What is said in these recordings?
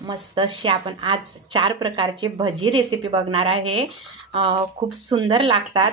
मस्त अशी आपण आज 4 प्रकारची भजी रेसिपी बघणार आहे। खूप सुंदर लागतात।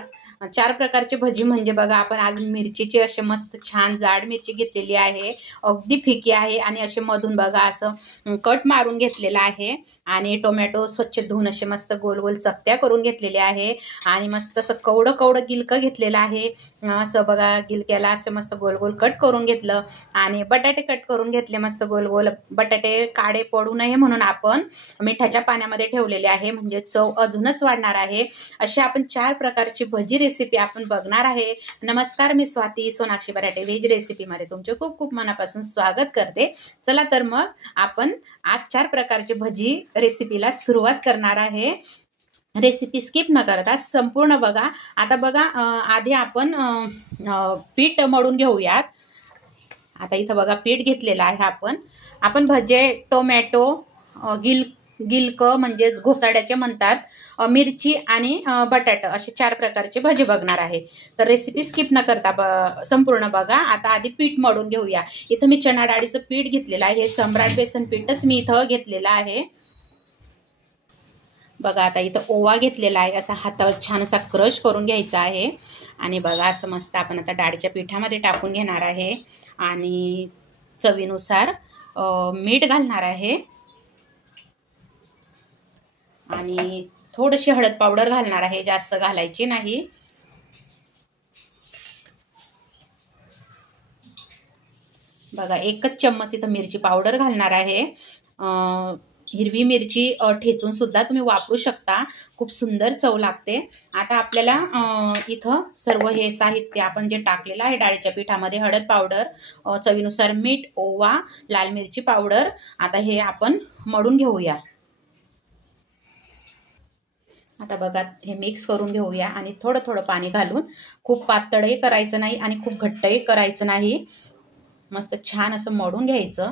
4 प्रकारची भजी म्हणजे बघा, आपण आज मिरचीची अशी मस्त छान जाड मिरची घेतलेली आहे, अगदी फिकी आहे आणि असे मधून बघा असं कट मारून घेतलेला आहे आणि टोमॅटो स्वच्छ धुवून असे मस्त गोल गोल चकत्या करून घेतलेल्या आहे आणि मस्त असं कवडं कवडं गिलकं घेतलेलं आहे। असं बघा, गिलक्याला असं मस्त गोल गोल कट करून घेतलं आणि बटाटे कट करून घेतले मस्त गोल गोल। बटाटे काळे पडू नये म्हणून आपण मिठाच्या पाण्यामध्ये ठेवलेले आहे, म्हणजे चव अजूनच वाढणार आहे। अशी आपण 4 प्रकारची भजी रेसिपी आपण बघणार आहे। नमस्कार, मी स्वाती, सोनाक्षी बराटे व्हेज रेसिपी मध्ये तुमचे खूप खूप मनापासून स्वागत करते। चला तर मग आपण आज 4 प्रकारची भजी रेसिपीला सुरुवात करणार आहे। रेसिपी स्किप न करता संपूर्ण बघा। आता बघा, आधी आपण पीठ मळून घेऊयात। आता इथं बघा पीठ घेतलेलं आहे। आपण भजे टोमॅटो गिलकं म्हणजेच घोसाड्याचे म्हणतात, मिरची आणि बटाटा असे 4 प्रकारचे भजी बघणार आहे। तर रेसिपी स्किप न करता संपूर्ण बघा। आता आधी पीठ मळून घेऊया। इथं मी चणा डाळीचं पीठ घेतलेलं आहे, हे सम्राट बेसन पीठच मी इथं घेतलेलं आहे। बघा, आता इथं ओवा घेतलेला आहे, असा हातावर छान असा क्रश करून घ्यायचा आहे आणि बघा असं मस्त आपण आता डाळीच्या पिठामध्ये टाकून घेणार आहे आणि चवीनुसार मीठ घालणार आहे आणि थोडीशी हळद पावडर घालणार आहे, जास्त घालायची नाही। बघा, 1 चम्मच इथं मिरची पावडर घालणार आहे। हिरवी मिरची ठेचून सुद्धा तुम्ही वापरू शकता, खूप सुंदर चव लागते। आता आपल्याला इथं सर्व हे साहित्य आपण जे टाकलेलं आहे डाळीच्या पिठामध्ये, हळद पावडर, चवीनुसार मीठ, ओवा, लाल मिरची पावडर, आता हे आपण मळून घेऊया। आता बघा, हे मिक्स करून घेऊया आणि थोडं थोडं पाणी घालून, खूप पातळही करायचं नाही आणि खूप घट्टही करायचं नाही, मस्त छान असं मळून घ्यायचं।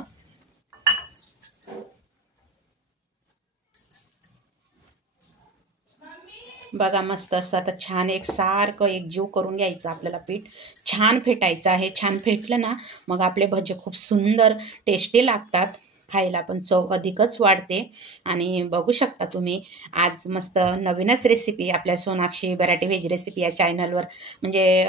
बघा, मस्त असं आता छान एकसारखं एकजीव करून घ्यायचं आपल्याला। पीठ छान फेटायचं आहे, छान फेटलं ना मग आपले भजे खूप सुंदर टेस्टी लागतात, खायला पण चव अधिकच वाढते। आणि बघू शकता तुम्ही, आज मस्त नवीनच रेसिपी आपल्या सोनाक्षी बराटे व्हेज रेसिपी या चॅनलवर, म्हणजे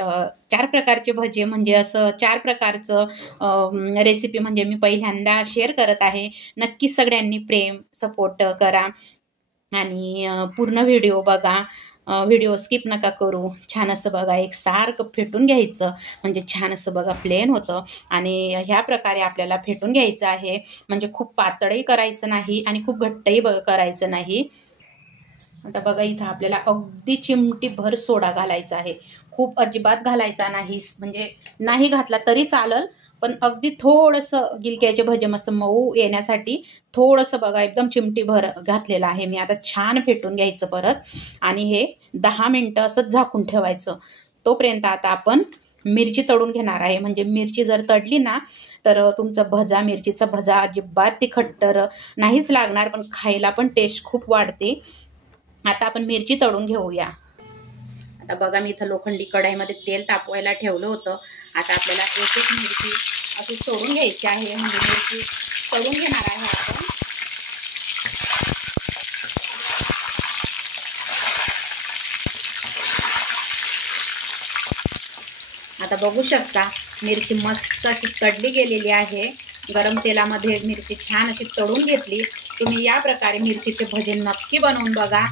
4 प्रकारचे भजे म्हणजे असं 4 प्रकारचं रेसिपी म्हणजे मी पहिल्यांदा शेअर करत आहे। नक्की सगळ्यांनी प्रेम सपोर्ट करा आणि पूर्ण व्हिडिओ बघा, व्हिडिओ स्किप नका करू। छान असं बघा एकसारखं फेटून घ्यायचं, म्हणजे छान असं बघा प्लेन होतं आणि ह्या प्रकारे आपल्याला फेटून घ्यायचं आहे, म्हणजे खूप पातळही करायचं नाही आणि खूप घट्टही करायचं नाही। आता बघा, इथं आपल्याला अगदी चिमटीभर सोडा घालायचा आहे, खूप अजिबात घालायचा नाही, म्हणजे नाही घातला तरी चालेल, पण अगदी थोडंसं गिलक्याचे भजे मस्त मऊ येण्यासाठी थोडंसं बघा, एकदम चिमटीभर घातलेलं आहे मी। आता छान फेटून घ्यायचं परत आणि हे 10 मिनिटं असंच झाकून ठेवायचं। तोपर्यंत आता आपण मिरची तळून घेणार आहे, म्हणजे मिरची जर तळली ना तर तुमचा मिरचीचा भजा अजिबात तिखट नाहीच लागणार, पण खायला पण टेस्ट खूप वाढते। आता आपण मिरची तळून घेऊया। आता बघा, मी इथं लोखंडी कढईमध्ये तेल तापवायला ठेवलं होतं। आता आपल्याला एक एक मिरची अशी सोडून घ्यायची आहे, म्हणजे मिरची तळून घेणार आहे आपण। आता बघू शकता, मिरची मस्त अशी तळली गेलेली आहे। गरम तेलामध्ये मिरची छान अशी तळून घेतली। तुम्ही या प्रकारे मिरचीचे भजे नक्की बनवून बघा,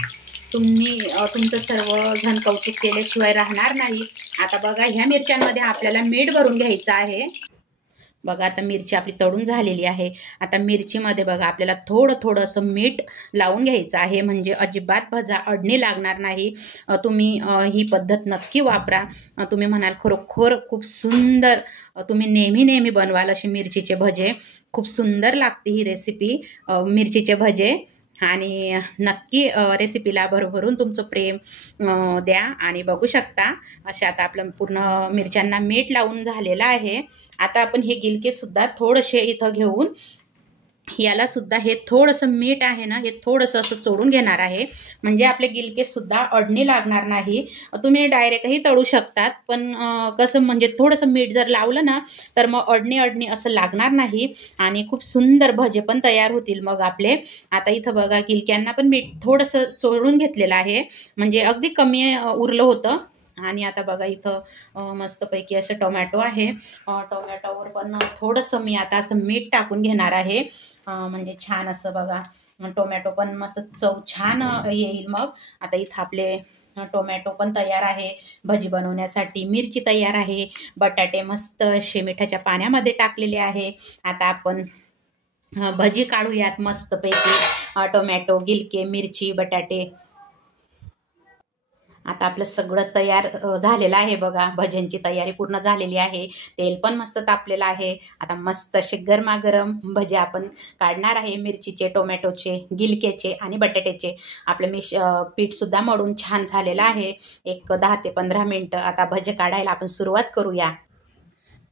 तुमचं सर्वजण कौतुक केल्याशिवाय राहणार नाही। आता बघा, ह्या मिरच्यांमध्ये आपल्याला मीठ भरून घ्यायचं आहे। बघा, आता मिरची आपली तळून झालेली आहे। आता मिरचीमध्ये बघा आपल्याला थोडं असं मीठ लावून घ्यायचं आहे, म्हणजे अजिबात भजा अडणी लागणार नाही। तुम्ही ही पद्धत नक्की वापरा। तुम्ही म्हणाल खरोखर खूप सुंदर, तुम्ही नेहमी बनवाल अशी मिरचीचे भजे, खूप सुंदर लागते ही रेसिपी मिरचीचे भजे। आणि नक्की रेसिपीला भरभरून तुमचं प्रेम द्या आणि बघू शकता अशा आता आपलं पूर्ण मिरच्यांना मीठ लावून झालेलं आहे। आता आपण हे गिलके सुद्धा थोडेसे इथं घेऊन याला सुद्धा हे थोडंसं मीठ आहे ना, हे थोडंसं असं चोडून घेणार आहे, म्हणजे आपले गिलके सुद्धा अडणी लागणार नाही. तुम्ही डायरेक्टही तळू शकतात, पण कसं म्हणजे थोडंसं मीठ जर लावलं ना तर मग अडणी असं लागणार नाही आणि खूप सुंदर भजे पण तयार होतील मग आपले. आता इथं बघा गिलक्यांना पण मीठ थोडंसं चोळून घेतलेलं आहे, म्हणजे अगदी कमी उरलं होतं. आणि आता बघा इथं मस्तपैकी असं टोमॅटो आहे. टोमॅटोवर पण थोडंसं मी आता असं मीठ टाकून घेणार आहे, म्हणजे छान असं बघा टोमॅटो पण मस्त चव छान येईल. मग आता इथं आपले टोमॅटो पण तयार आहे भजी बनवण्यासाठी. मिरची तयार आहे, बटाटे मस्त असे मिठाच्या पाण्यामध्ये टाकलेले आहे. आता आपण भजी काढूयात मस्तपैकी. टोमॅटो, गिलके, मिरची, बटाटे. आता आपलं सगळं तयार झालेलं आहे बघा. भज्यांची तयारी पूर्ण झालेली आहे. तेल पण मस्त तापलेलं आहे. आता मस्त असे गरमागरम भजे आपण काढणार आहे. मिरचीचे, टोमॅटोचे, गिलक्याचे आणि बटाट्याचे. आपलं पीठसुद्धा मळून छान झालेलं आहे. एक 10 ते 15 मिनटं. आता भजे काढायला आपण सुरुवात करूया.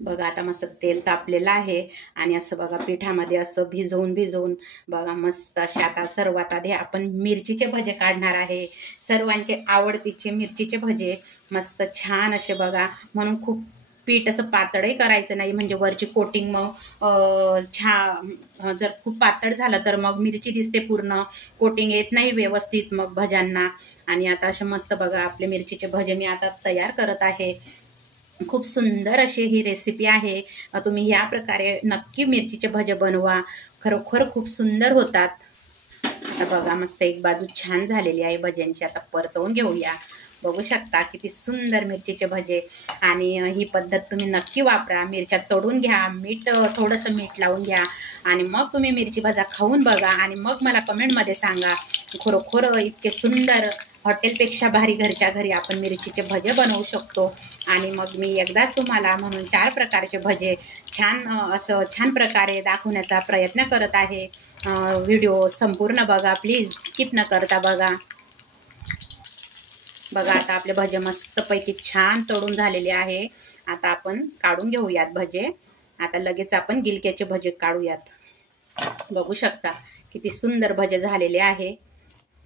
बघा आता मस्त तेल तापलेलं आहे आणि असं बघा पिठामध्ये असं भिजवून बघा मस्त असे. आता सर्वात आधी आपण मिरचीचे भजे काढणार आहे. सर्वांचे आवडतीचे मिरचीचे भजे मस्त छान असे बघा. म्हणून खूप पीठ असं पातळही करायचं नाही, म्हणजे वरची कोटिंग मग छान जर खूप पातळ झालं तर मग मिरची दिसते पूर्ण, कोटिंग येत नाही व्यवस्थित मग भज्यांना. आणि आता असे मस्त बघा आपले मिरचीचे भजे मी आता तयार करत आहे. खूप सुंदर अशी ही रेसिपी आहे. तुम्ही या प्रकारे नक्की मिरचीचे भजे बनवा, खरोखर खूप सुंदर होतात. आता बघा मस्त एक बाजू छान झालेली आहे भज्यांची. आता परतवून घेऊया. बघू शकता किती सुंदर मिरचीचे भजे. आणि ही पद्धत तुम्ही नक्की वापरा. मिरच्या तोडून घ्या, थोडंसं मीठ लावून घ्या आणि मग तुम्ही मिरची भजा खाऊन बघा आणि मग मला कमेंटमध्ये सांगा. खरोखर इतके सुंदर, हॉटेलपेक्षा भारी घरच्या घरी आपण मिरचीचे भजे बनवू शकतो. आणि मग मी एकदाच तुम्हाला म्हणून 4 प्रकारचे भजे छान प्रकारे दाखवण्याचा प्रयत्न करत आहे. व्हिडिओ संपूर्ण बघा प्लीज, स्किप न करता बघा. बघा आता आपले भजे मस्तपैकी छान तळून झालेले आहे. आता आपण काढून घेऊयात भजे. आता लगेच आपण गिलक्याचे भजे काढूयात. बघू शकता किती सुंदर भजे झालेले आहे.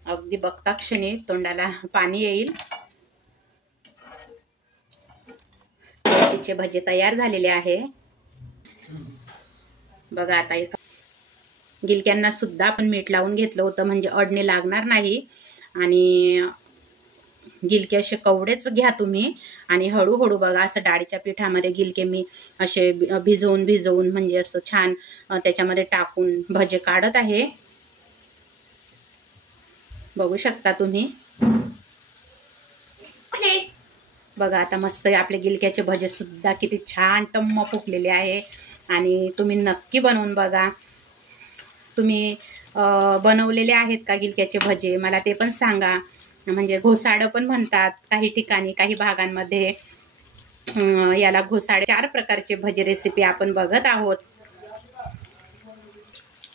अगदी बघता क्षणी तोंडाला पाणी येईल. मिरचीचे भजे तयार झालेले आहे. बघा आता गिलक्यांना सुद्धा आपण मीठ लावून घेतलं होतं, म्हणजे अडणे लागणार नाही. आणि गिलके असे कवडेच घ्या तुम्ही आणि हळूहळू बघा असं डाळीच्या पिठामध्ये गिलके मी असे भिजवून म्हणजे असं छान त्याच्यामध्ये टाकून भजे काढत आहे. बघू शकता तुम्ही. बघा आता मस्त आपले गिलक्याचे भजे सुद्धा किती छान टम्म फुगलेले आहे. आणि तुम्ही नक्की बनवून बघा. तुम्ही बनवलेले आहेत का गिलक्याचे भजे, मला ते पण सांगा. म्हणजे घोसाडं पण म्हणतात काही ठिकाणी, काही भागांमध्ये याला घोसाडे. 4 प्रकारचे भजे रेसिपी आपण बघत आहोत.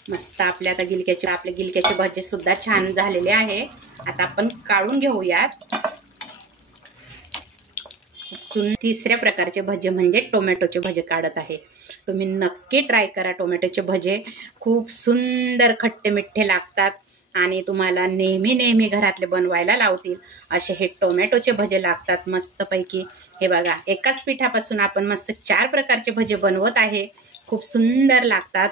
मस्त आपले गिलक्याचे भजे सुद्धा छान झालेले आहे. आता आपण काढून घेऊयात. तिसऱ्या प्रकारचे भजे म्हणजे टोमॅटोचे भजे काढत आहे. तुम्ही नक्की ट्राय करा. टोमॅटोचे भजे खूप सुंदर खट्टे मिठ्ठे लागतात आणि तुम्हाला नेहमी घरातले बनवायला लावतील असे हे टोमॅटोचे भजे लागतात मस्तपैकी. हे बघा एकाच पिठापासून आपण मस्त 4 प्रकारचे भजे बनवत आहे. खूप सुंदर लागतात.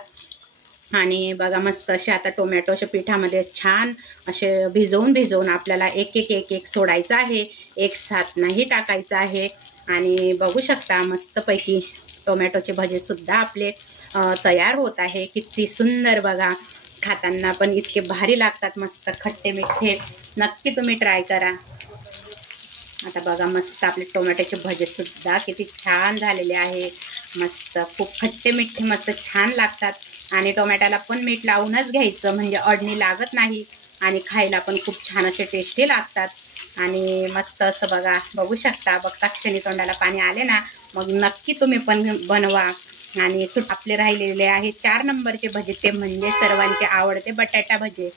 आणि बघा मस्त असे आता टोमॅटोच्या पिठामध्ये छान असे भिजवून आपल्याला एक सोडायचं आहे, एक साथ नाही टाकायचं आहे. आणि बघू शकता मस्तपैकी टोमॅटोचे भजे सुद्धा आपले तयार होत आहे. किती सुंदर बघा, खाताना पण इतके भारी लागतात, मस्त खट्टे मिठ्ठे. नक्की तुम्ही ट्राय करा. आता बघा मस्त आपले टोमॅटोचे भजे सुद्धा किती छान झालेले आहे. मस्त खूप खट्टे मिठ्ठे मस्त छान लागतात. आणि टोमॅटोला पण मीठ लावूनच घ्यायचं, म्हणजे अडणी लागत नाही आणि खायला पण खूप छान असे टेस्टी लागतात. आणि मस्त असं बघू शकता, बघता क्षणी तोंडाला पाणी आले ना, मग नक्की तुम्ही पण बनवा. आणि आपले राहिलेले आहे 4 नंबरचे भजे, ते म्हणजे सर्वांचे आवडते बटाटा भजे.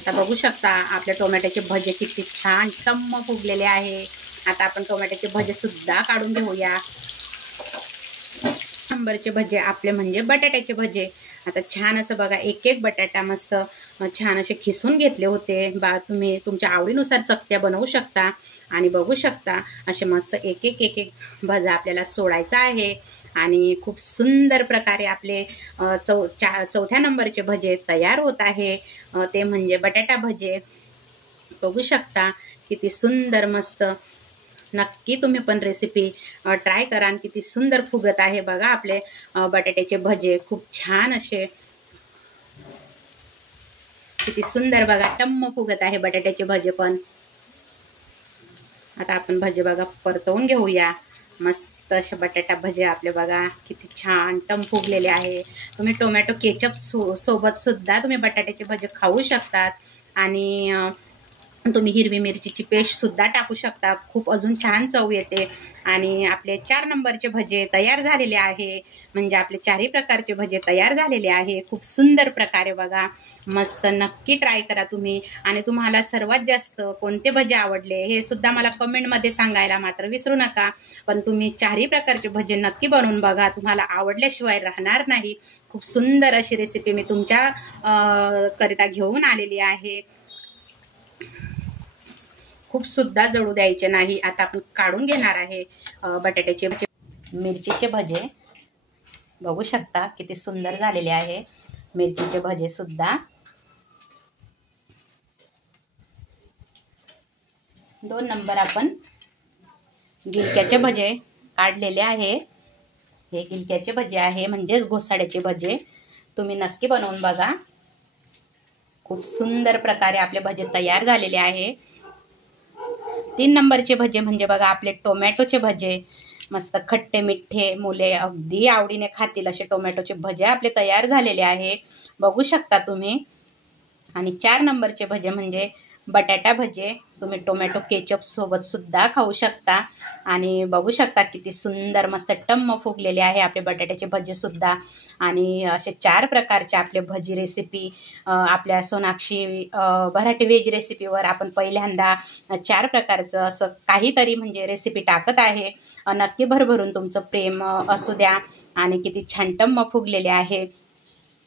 आता बघू शकता आपल्या टोमॅटोचे भजे किती छान टम्म फुगलेले आहे. आता आपण टोमॅटोचे भजे सुद्धा काढून घेऊया. नंबरचे भजे आपले म्हणजे बटाट्याचे भजे. आता छान असं बघा एक एक बटाटा मस्त छान असे खिसून घेतले होते. तुम्ही तुमच्या आवडीनुसार चकत्या बनवू शकता आणि बघू शकता असे मस्त एक एक भजा आपल्याला सोडायचा आहे. आणि खूप सुंदर प्रकारे आपले चौथ्या नंबरचे भजे तयार होत आहे. ते म्हणजे बटाटा भजे. बघू शकता किती सुंदर मस्त. नक्की तुम्ही पण रेसिपी ट्राय करा. किती सुंदर फुगत आहे बघा आपले बटाट्याचे भजे. खूप छान असे किती सुंदर बघा टम्म फुगत आहे बटाट्याचे भजे पण. आता आपण भजे बघा परतवून घेऊया. मस्त असे बटाटा भजे आपले बघा किती छान टम फुगलेले आहे. तुम्ही टोमॅटो केचप सोबत सुद्धा तुम्ही बटाट्याचे भजे खाऊ शकतात. आणि तुम्ही हिरवी मिरचीची पेस्ट सुद्धा टाकू शकता. खूप अजून छान चव येते. आणि आपले 4 नंबरचे भजे तयार झालेले आहे. म्हणजे आपले 4ही प्रकारचे भजे तयार झालेले आहे. खूप सुंदर प्रकारे बघा मस्त. नक्की ट्राय करा तुम्ही. आणि तुम्हाला सर्वात जास्त कोणते भजे आवडले हे सुद्धा मला कमेंटमध्ये सांगायला मात्र विसरू नका. पण तुम्ही 4ही प्रकारचे भजे नक्की बनवून बघा. तुम्हाला आवडल्याशिवाय राहणार नाही. खूप सुंदर अशी रेसिपी मी तुमच्या करिता घेऊन आलेली आहे. खूप सुद्धा जळू द्यायचे नाही. आता आपण काढून घेणार आहे बटाट्याचे मिरचीचे भजे. बघू शकता किती सुंदर झालेले आहे मिरचीचे भजे सुद्धा. 2 नंबर आपण गिलक्याचे भजे काढलेले आहे. हे गिलक्याचे भजे आहे म्हणजेच घोसाळ्याचे भजे. तुम्ही नक्की बनवून बघा. खूप सुंदर प्रकारे आपले भजे तयार झालेले आहे. 3 नंबरचे भजे म्हणजे बघा आपले टोमॅटोचे भजे. मस्त खट्टे मिठ्ठे मुले अगदी आवडीने खातील असे टोमॅटोचे भजे आपले तयार झालेले आहे. बघू शकता तुम्ही. आणि 4 नंबरचे भजे म्हणजे बटाटा भजे. तुम्ही टोमॅटो केचप सोबत सुद्धा खाऊ शकता. आणि बघू शकता किती सुंदर मस्त टम्म फुगलेले आहे आपले बटाट्याचे भजे सुद्धा. आणि असे 4 प्रकारचे आपले भजी रेसिपी आपल्या सोनाक्षी मराठी व्हेज रेसिपीवर आपण पहिल्यांदा 4 प्रकारचं असं काहीतरी म्हणजे रेसिपी टाकत आहे. नक्की भरभरून तुमचं प्रेम असू द्या. आणि किती छान टम्म फुगलेले आहे.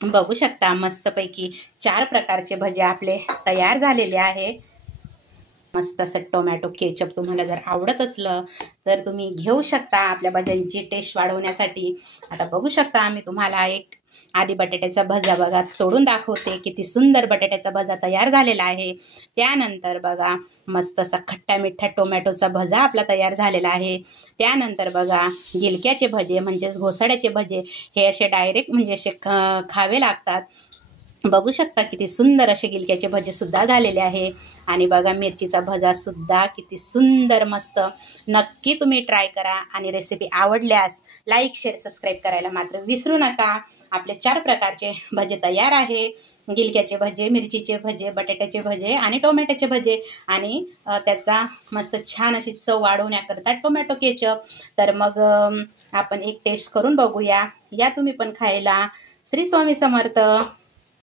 बघू शकता मस्तपैकी 4 प्रकारचे भजे आपले तयार झालेले आहे. मस्त असं टोमॅटो केचप तुम्हाला जर आवडत असलं तर तुम्ही घेऊ शकता आपल्या भज्यांची टेस्ट वाढवण्यासाठी. आता बघू शकता आम्ही तुम्हाला एक आधी बटाट्याचा भजा बघा तोडून दाखवते. किती सुंदर बटाट्याचा भजा तयार झालेला आहे. त्यानंतर बघा मस्त असा खट्टा मिठ्ठा टोमॅटोचा भजा आपला तयार झालेला आहे. त्यानंतर बघा गिलक्याचे भजे म्हणजेच घोसाळ्याचे भजे. हे असे डायरेक्ट म्हणजे असे खावे लागतात. बघू शकता किती सुंदर असे गिलक्याचे भजे सुद्धा झालेले आहे. आणि बघा मिरचीचा भजा सुद्धा किती सुंदर मस्त. नक्की तुम्ही ट्राय करा. आणि रेसिपी आवडल्यास लाईक शेअर सबस्क्राईब करायला मात्र विसरू नका. आपले 4 प्रकारचे भजे तयार आहे. गिलक्याचे भजे, मिरचीचे भजे, बटाट्याचे भजे आणि टोमॅटोचे भजे. आणि त्याचा मस्त छान अशी चव वाढवण्याकरता टोमॅटो केचप. तर मग आपण एक टेस्ट करून बघूया. या तुम्ही पण खायला. श्री स्वामी समर्थ.